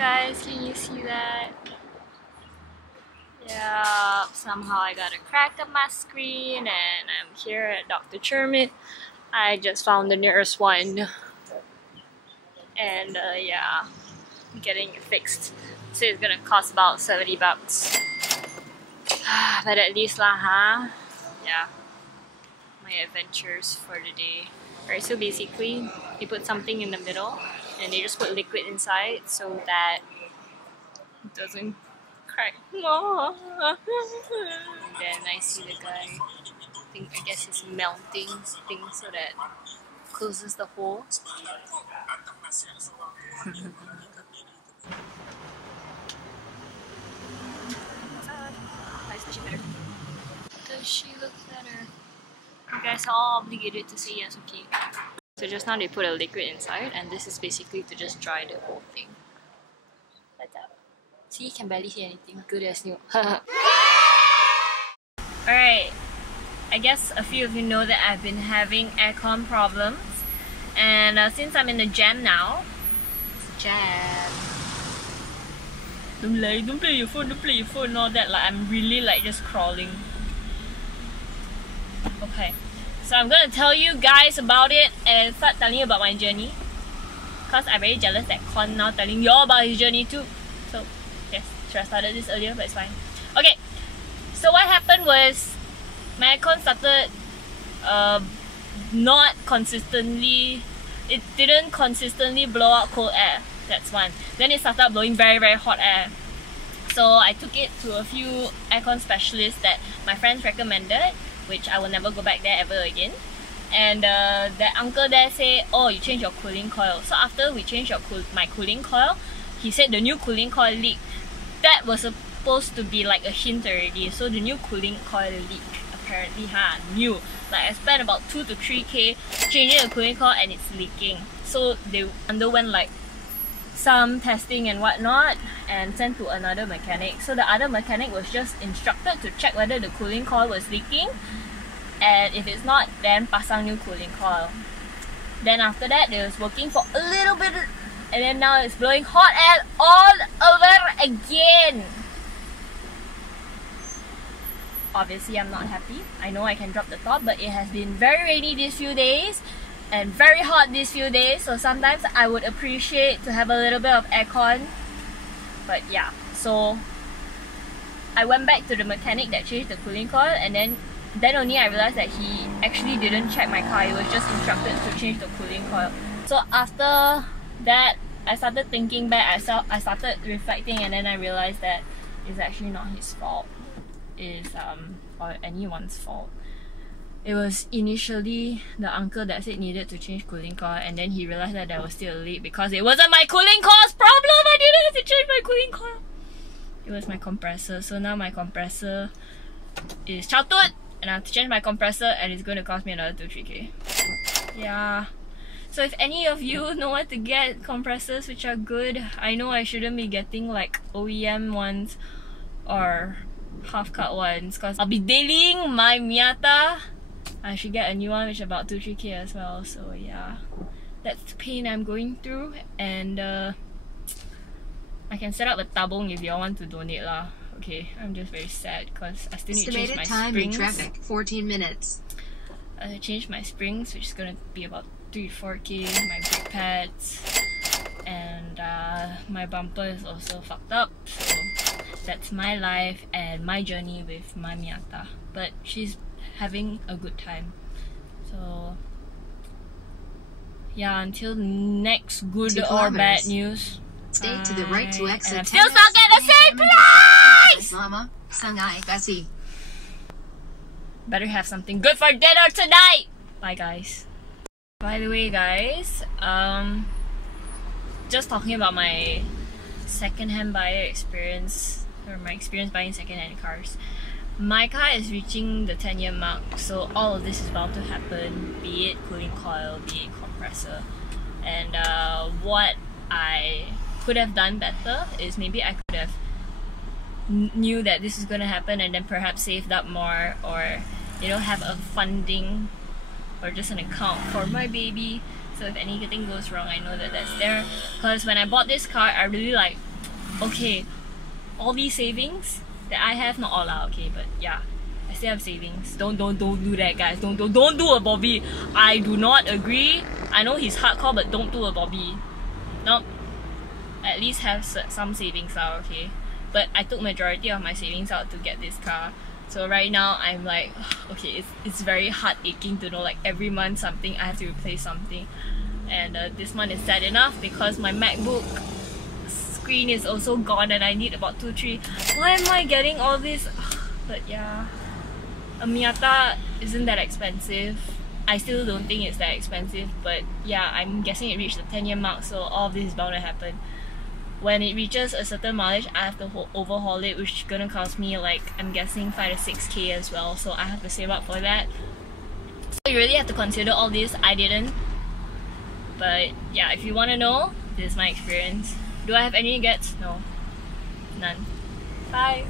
guys, can you see that? Yeah, somehow I got a crack on my screen and I'm here at Dr. Chermit. I just found the nearest one. And yeah, I'm getting it fixed. So it's gonna cost about 70 bucks. But at least lah, huh? Yeah. My adventures for the day. Right, so basically, you put something in the middle and they just put liquid inside so that it doesn't crack. And then I see the guy, I guess he's melting things so that closes the hole. Does she look better? You guys are all obligated to say yes, okay? So just now they put a liquid inside and this is basically to just dry the whole thing. Like that. See, you can barely see anything. Good as new. Alright, I guess a few of you know that I've been having aircon problems. And since I'm in the jam now, it's jam. Don't play your phone, and all that. Like, I'm really like just crawling. Okay, so I'm gonna tell you guys about it and start telling you about my journey. Cause I'm very jealous that Con now telling you all about his journey too. So yes, should have started this earlier, but it's fine. Okay, so what happened was my aircon started not consistently. It didn't consistently blow out cold air. That's one. Then it started blowing very, very hot air. So I took it to a few aircon specialists that my friends recommended, which I will never go back there ever again. And that uncle there said, oh, you changed your cooling coil. So after we changed my cooling coil, he said the new cooling coil leaked. That was supposed to be like a hint already. So the new cooling coil leaked, apparently, new. Like I spent about 2 to 3K changing the cooling coil and it's leaking. So they underwent like some testing and whatnot and sent to another mechanic. So the other mechanic was just instructed to check whether the cooling coil was leaking, and if it's not, then pasang new cooling coil. Then after that, it was working for a little bit and then now it's blowing hot air all over again. Obviously I'm not happy. I know I can drop the top, but it has been very rainy these few days and very hot these few days, so sometimes I would appreciate to have a little bit of aircon. But yeah, so I went back to the mechanic that changed the cooling coil, and then only I realized that he actually didn't check my car. He was just instructed to change the cooling coil. So after that, I started thinking back, I started reflecting, and then I realized that it's actually not his fault. It's or anyone's fault. It was initially the uncle that said needed to change cooling coil, and then he realized that there was still a leak because it wasn't my cooling coil's problem. I didn't have to change my cooling coil. It was my compressor. So now my compressor is chatut and I have to change my compressor, and it's going to cost me another 2-3K. Yeah. So if any of you know what to get compressors which are good, I know I shouldn't be getting like OEM ones or half cut ones because I'll be dealing my Miata. I should get a new one which is about 2-3K as well. So yeah, that's the pain I'm going through, and I can set up a tabung if y'all want to donate lah. Okay, I'm just very sad because I still need to change my time springs. in traffic 14 minutes. I changed my springs, which is gonna be about 3-4K. My brake pads and my bumper is also fucked up. So that's my life and my journey with my Miata. But she's having a good time. So yeah, until next good or bad news. Stay to the right to exit. And I'm still stuck at the same place! Mama, Sangai Kasi. Better have something good for dinner tonight! Bye guys. By the way guys, just talking about my second-hand buyer experience, or my experience buying second-hand cars. My car is reaching the 10-year mark, so all of this is bound to happen, be it cooling coil, be it compressor. And what I could have done better is maybe I could have knew that this is going to happen and then perhaps saved up more, or you know, have a funding or just an account for my baby, so if anything goes wrong I know that that's there. Because when I bought this car, I really like okay, all these savings that I have, not all lah, okay, but yeah, I still have savings. Don't do that, guys. Don't do a Bobby. I do not agree. I know he's hardcore, but don't do a Bobby. Nope. At least have some savings now, okay? But I took majority of my savings out to get this car. So right now I'm like, okay, it's very heart aching to know like every month I have to replace something. And this month is sad enough because my MacBook screen is also gone and I need about 2-3. Why am I getting all this? But yeah, a Miata isn't that expensive. I still don't think it's that expensive, but yeah, I'm guessing it reached the 10-year mark, so all of this is bound to happen. When it reaches a certain mileage, I have to overhaul it, which is gonna cost me like, I'm guessing 5 to 6k as well, so I have to save up for that. So you really have to consider all this. I didn't. But yeah, if you wanna know, this is my experience. Do I have any regrets? No. None. Bye.